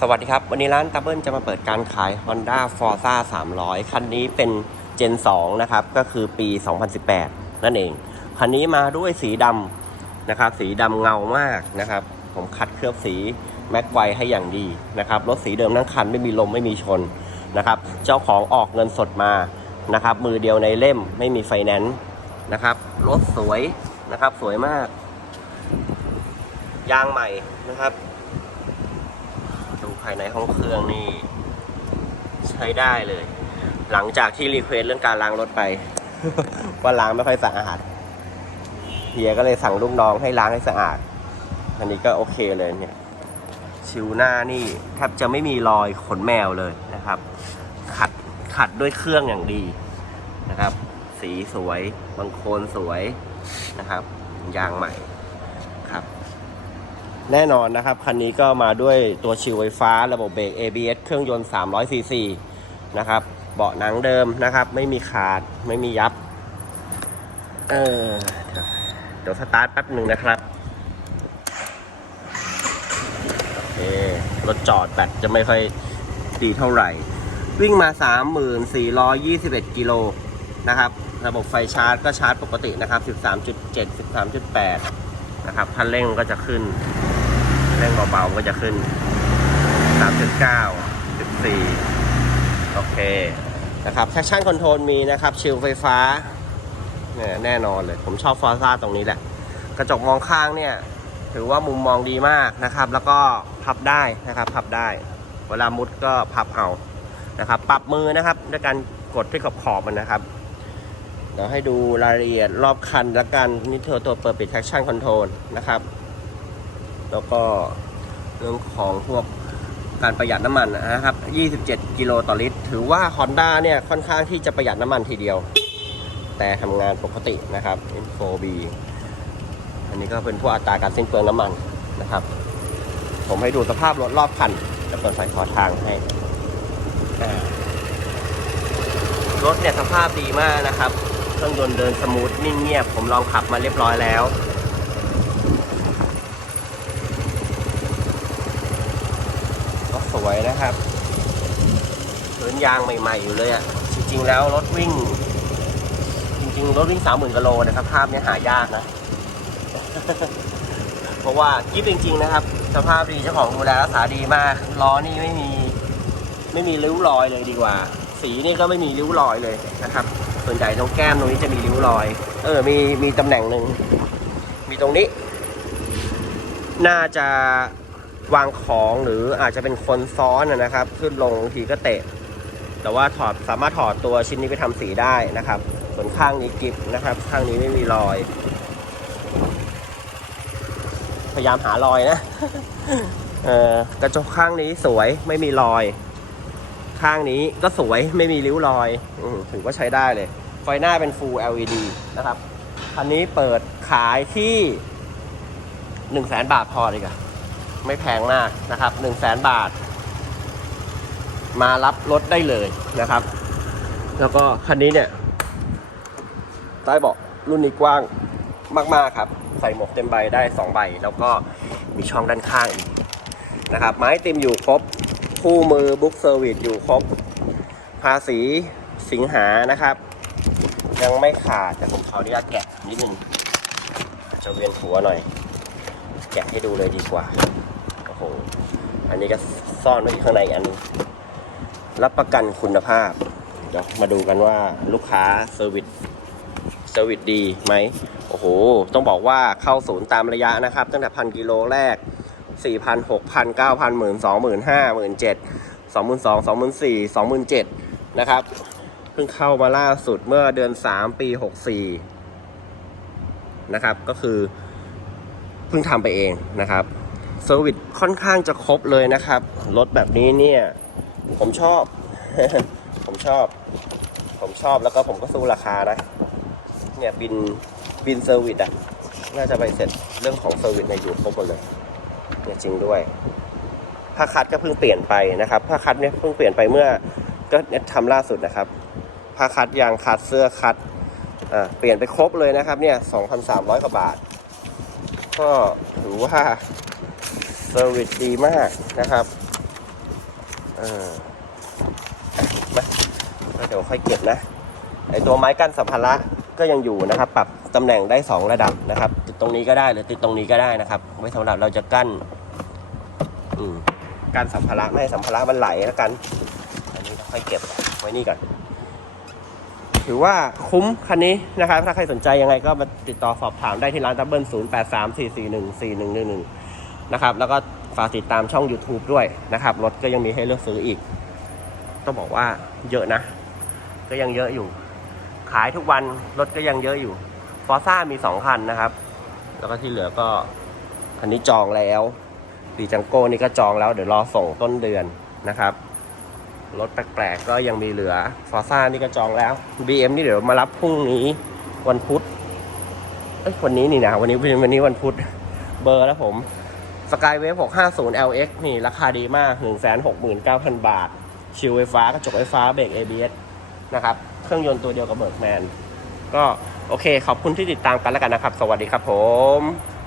สวัสดีครับ วันนี้ร้านตับเบิลจะมาเปิดการขาย Honda Forza 300 คันนี้เป็น Gen 2 นะครับ ก็คือปี 2018 นั่นเอง คันนี้มาด้วยสีดำนะครับ สีดำเงามากนะครับ ผมคัดเคลือบสีแม็กไวให้อย่างดีนะครับ รถสีเดิมทั้งคันไม่มีลมไม่มีชนนะครับ เจ้าของออกเงินสดมานะครับ มือเดียวในเล่มไม่มีไฟแนนซ์นะครับ รถสวยนะครับ สวยมาก ยางใหม่นะครับายในห้องเครื่องนี่ ใช้ได้เลย หลังจากที่รีเควสเรื่องการล้างรถไป ว่าล้างไม่ค่อยสะอาดเฮียก็เลยสั่งลูกน้องให้ล้างให้สะอาด อันนี้ก็โอเคเลยเนี่ย ชิวหน้านี่แทบจะไม่มีรอยขนแมวเลยนะครับ ขัดขัดด้วยเครื่องอย่างดีนะครับ สีสวยบางโคลนสวยนะครับ ยางใหม่ แน่นอนนะครับ คันนี้ก็มาด้วยตัวชิวไฟฟ้าระบบเบรก ABS เครื่องยนต์ 300ซีซีนะครับ เบาะหนังเดิมนะครับ ไม่มีขาดไม่มียับ เออเดี๋ยวสตาร์ทแป๊บหนึ่งนะครับโอเครถจอดแบตจะไม่ค่อยดีเท่าไหร่ วิ่งมา 3421 กิโลนะครับ ระบบไฟชาร์จก็ชาร์จปกตินะครับ 13.7 13.8นะครับคันเร่งก็จะขึ้น เร่งเบาๆก็จะขึ้น 3.9 14 โอเค นะครับ traction control มีนะครับ ชิลไฟฟ้าเนี่ยแน่นอนเลย ผมชอบฟอร์ซ่าตรงนี้แหละ กระจกมองข้างเนี่ย ถือว่ามุมมองดีมากนะครับ แล้วก็พับได้นะครับ พับได้ เวลามุดก็พับเอานะครับ ปรับมือนะครับด้วยการกดที่ขอบขอบๆมันนะครับเดี๋ยวให้ดูรายละเอียดรอบคันและกันนี่ตัวตัวเปิดปิด traction control นะครับ แล้วก็เรื่องของพวกการประหยัดน้ำมันนะครับ 27 กิโลต่อลิตร ถือว่า Honda เนี่ยค่อนข้างที่จะประหยัดน้ำมันทีเดียว แต่ทำงานปกตินะครับ Info B อันนี้ก็เป็นพวกอัตราการสิ้นเปลืองน้ำมันนะครับ ผมให้ดูสภาพรถรอบคันจะเปิดไฟขอทางให้ รถเนี่ยสภาพดีมากนะครับ เครื่องยนต์เดินสมูทนิ่งเงียบ ผมลองขับมาเรียบร้อยแล้ว สวยนะครับพื้นยางใหม่ ๆ อยู่เลยอะ่ะ จริง ๆ แล้วรถวิ่ง จริง ๆ รถวิ่งสามหมื่นกิโลนะครับ ภาพเนี้ยหายากนะ เพราะว่ากิ๊บจริง ๆ นะครับ สภาพดีเจ้าของดูแลรักษาดีมาก ล้อนี่ไม่มี ไม่มีริ้วรอยเลยดีกว่า สีนี่ก็ไม่มีริ้วรอยเลยนะครับ ส่วนใหญ่ตรงแก้มตรงนี้จะมีริ้วรอย เออ มีมีตำแหน่งหนึ่ง มีตรงนี้ น่าจะ วางของหรืออาจจะเป็นคนซ้อนนะครับ ขึ้นลงบางทีก็เตะ แต่ว่าถอดสามารถถอดตัวชิ้นนี้ไปทำสีได้นะครับ ส่วนข้างนี้กิบนะครับ ข้างนี้ไม่มีรอย พยายามหารอยนะเออกระจกข้างนี้สวยไม่มีรอย ข้างนี้ก็สวยไม่มีริ้วรอยอถือว่าใช้ได้เลย ไฟหน้าเป็น Full LED นะครับคันนี้เปิดขายที่1 0 0 0 0แสนบาทพอดีกว่า ไม่แพงมากนะครับ1 0 0 0 0แสนบาท มารับรถได้เลยนะครับ แล้วก็คันนี้เนี่ยใต้เบาะรุ่นนี้กว้างมาก ๆ ครับ ใส่หมวกเต็มใบได้ 2 ใบ แล้วก็มีช่องด้านข้างอีกนะครับ ไม้ติมอยู่ครบ คู่มือบุ๊กเซอร์วิสอยู่ครบ ภาษีสิงหานะครับ ยังไม่ขาดแต่ผมขออนุญาตแกะนิดนึงจะเวียนหัวหน่อย แกะให้ดูเลยดีกว่า โห อันนี้ก็ซ่อนไว้ข้างในกัน รับประกันคุณภาพ เดี๋ยวมาดูกันว่าลูกค้าเซอร์วิสเซอร์วิสดีไหม โอ้โห ต้องบอกว่าเข้าศูนย์ตามระยะนะครับ ตั้งแต่พันกิโลแรกสี่พันหกพันเก้าพันหมื่นสองหมื่นห้าหมื่นเจ็ดสองหมื่นสองสองหมื่นสี่สองหมื่นเจ็ดนะครับ เพิ่งเข้ามาล่าสุดเมื่อเดือนสามปีหกสี่นะครับ ก็คือเพิ่งทำไปเองนะครับ เซอร์วิสค่อนข้างจะครบเลยนะครับ รถแบบนี้เนี่ย ผมชอบ ผมชอบ ผมชอบแล้วก็ผมก็สู้ราคานะ เนี่ยบินบินเซอร์วิสอะน่าจะไปเสร็จเรื่องของเซอร์วิสในอยู่ครบหมดเลยเนี่ยจริงด้วยผ้าคัดก็เพิ่งเปลี่ยนไปนะครับผ้าคัดเนี่ยเพิ่งเปลี่ยนไปเมื่อก็เนี่ยทำล่าสุดนะครับผ้าคัดยางคัดเสื้อคัดอ่าเปลี่ยนไปครบเลยนะครับเนี่ย2,300กว่าบาท ก็ถือว่า เซอร์วิสดีมากนะครับ เออมาเดี๋ยวค่อยเก็บนะ ไอตัวไม้กั้นสัมภาระก็ยังอยู่นะครับ ปรับตำแหน่งได้สองระดับนะครับ ติดตรงนี้ก็ได้หรือติดตรงนี้ก็ได้นะครับ ไว้สำหรับเราจะกั้นอืกั้นสัมภาระไม่ให้สัมภาระมันไหลแล้วกัน อันนี้ค่อยเก็บไว้นี่ก่อน ถือว่าคุ้มคันนี้นะครับ ถ้าใครสนใจยังไงก็มาติดต่อสอบถามได้ที่ร้านดับเบิลศูนย์แปดสามสี่สี่หนึ่งสี่หนึ่งหนึ่งหนึ่ง นะครับ แล้วก็ฝากติดตามช่อง YouTube ด้วยนะครับ รถก็ยังมีให้เลือกซื้ออีก ต้องบอกว่าเยอะนะ ก็ยังเยอะอยู่ ขายทุกวันรถก็ยังเยอะอยู่ฟอร์ซ่ามีสองคันนะครับ แล้วก็ที่เหลือก็คันนี้จองแล้วปีจังโก้นี่ก็จองแล้ว เดี๋ยวรอส่งต้นเดือนนะครับ รถแปลกๆก็ยังมีเหลือฟอร์ซ่านี่ก็จองแล้ว BM นี่เดี๋ยวมารับพรุ่งนี้วันพุธเอ้ยวันนี้นี่นะวันนี้วันนี้วันพุธเบอร์แล้วผม สกายเวฟ650 LX นี่ราคาดีมาก 169,000 บาท ชิลไฟฟ้ากระจกไฟฟ้าเบรก ABS นะครับ เครื่องยนต์ตัวเดียวกับเบิร์กแมน ก็โอเค ขอบคุณที่ติดตามกันแล้วกันนะครับ สวัสดีครับผม